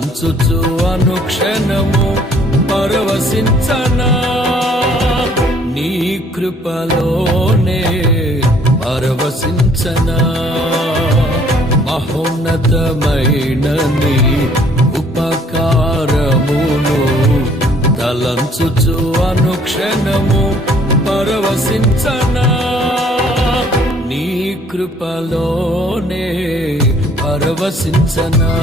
దంచుచు అనుక్షణము పరవశించనా నీ కృపలోనే పరవశించనా మహోన్నతమైన నీ ఉపకారమును తలంచుచు అనుక్షణము పరవశించనా నీ కృపలోనే పరవశించనా